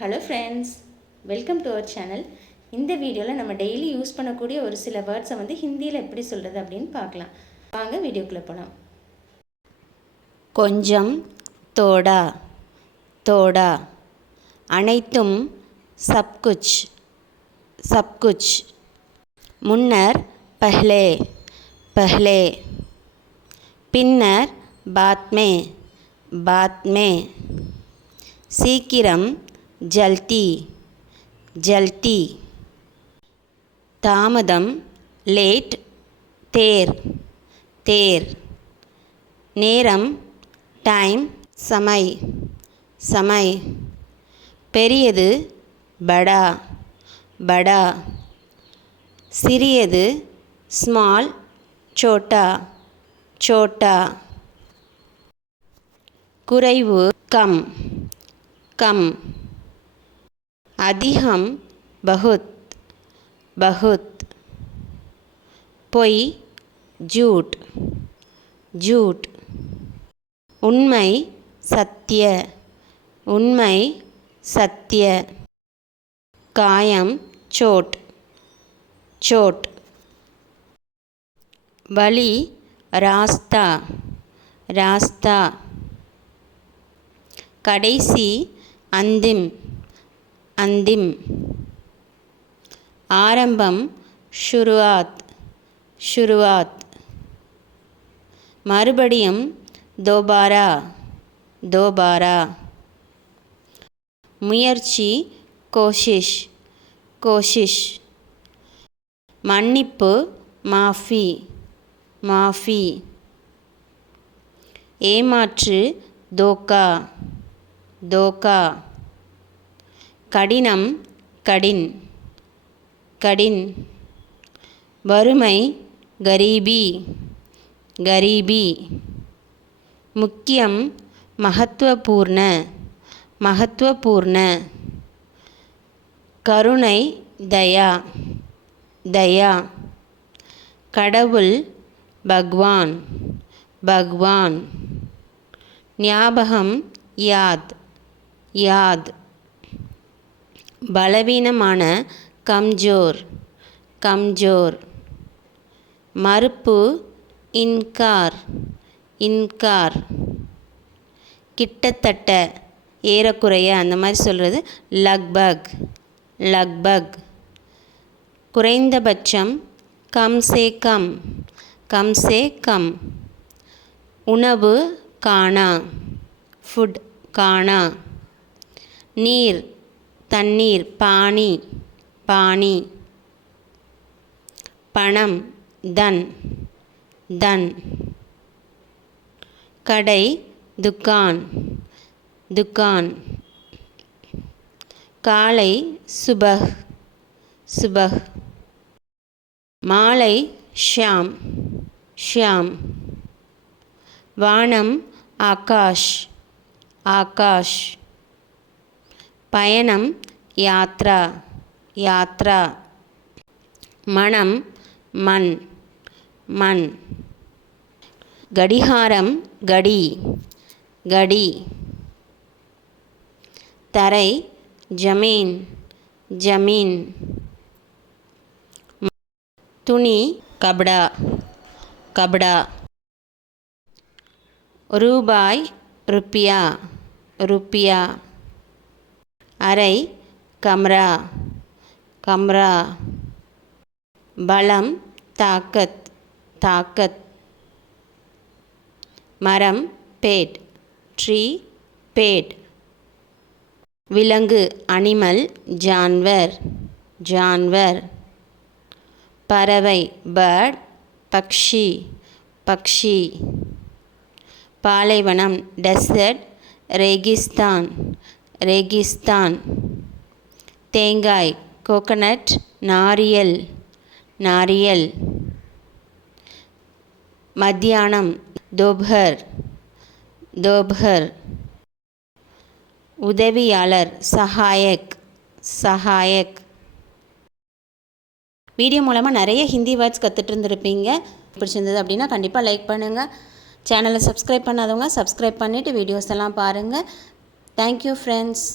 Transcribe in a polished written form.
Hello friends, welcome to our channel. இந்த வீடியோவில் நம்ம டெய்லி யூஸ் பண்ணக்கூடிய ஒரு சில வேர்ட்ஸை ஹிந்தியில் எப்படி சொல்கிறது அப்படின்னு பார்க்கலாம். வாங்க வீடியோக்குள்ளே போகலாம். கொஞ்சம், தோடா, தோடா. அனைத்தும், சப்குச், சப்குச். முன்னர், பஹ்லே, பஹ்லே. பின்னர், பாத்மே, பாத்மே. சீக்கிரம், ஜல்தி, ஜல்தி. தாமதம், லேட், தேர், தேர். நேரம், டைம், சமை, சமை. பெரியது, படா, படா. சிறியது, ஸ்மால், சோட்டா, சோட்டா. குறைவு, கம், கம். அதிகம், பஹுத், பஹுத். பொய், ஜூட், ஜூட். உண்மை, சத்திய, உண்மை, சத்திய. காயம், சோட், சோட். வழி, ராஸ்தா, ராஸ்தா. கடைசி, அந்திம், அந்திம். ஆரம்பம், ஷுருவாத், ஷுருவாத். மறுபடியும், தோபாரா, தோபாரா. முயற்சி, கோஷிஷ், கோஷிஷ். மன்னிப்பு, மாஃபி, மாஃபி. ஏமாற்று, தோக்கா, தோக்கா. கடினம், கடின், கடின். வறுமை, கரீபி, கரீபி. முக்கியம், மகத்துவபூர்ண, மகத்துவபூர்ண. கருணை, தயா, தயா. கடவுள், பக்வான், பக்வான். ஞாபகம், யாத், யாத். பலவீனமான, கம்ஜோர், கம்ஜோர். மறுப்பு, இன்கார், இன்கார். கிட்டத்தட்ட, ஏறக்குறைய அந்த மாதிரி சொல்கிறது லக்பக், லக்பக். குறைந்தபட்சம், கம்சே கம், கம்சே கம். உணவு, கானா, ஃபுட், கானா. நீர், தண்ணீர், பானி, பானி. பணம், தன், தன். கடை, துக்கான், துக்கான். காலை, சுபஹ், சுபஹ். மாலை, ஷாம், ஷாம். வானம், ஆகாஷ், ஆகாஷ். பயணம், யாத்ரா, யாத்ரா. மனம், மன், மன். கடிகாரம், கடி, கடி. தரை, ஜமீன், ஜமீன். துணி, கபடா, கபடா. ரூபாய், ருப்பியா, ருப்பியா. அறை, கம்ரா, கம்ரா. பலம், தாக்கத், தாக்கத். மரம், பேட், ட்ரீ, பேட். விலங்கு, அனிமல், ஜான்வர், ஜான்வர். பறவை, பேர்ட், பக்ஷி, பக்ஷி. பாலைவனம், டெசர்ட், ரேகிஸ்தான், ரேகிஸ்தான். தேங்காய், கோகனட், நாரியல், நாரியல். மத்தியானம், தோபஹர், தோபஹர். உதவியாளர், சஹாயக், சஹாயக். வீடியோ மூலமாக நிறைய ஹிந்தி வேர்ட்ஸ் கற்றுட்டு இருந்திருப்பீங்க. பிடிச்சிருந்தது அப்படின்னா கண்டிப்பாக லைக் பண்ணுங்கள். சேனலை சப்ஸ்கிரைப் பண்ணாதவங்க சப்ஸ்கிரைப் பண்ணிவிட்டு வீடியோஸ் எல்லாம் பாருங்கள். Thank you friends.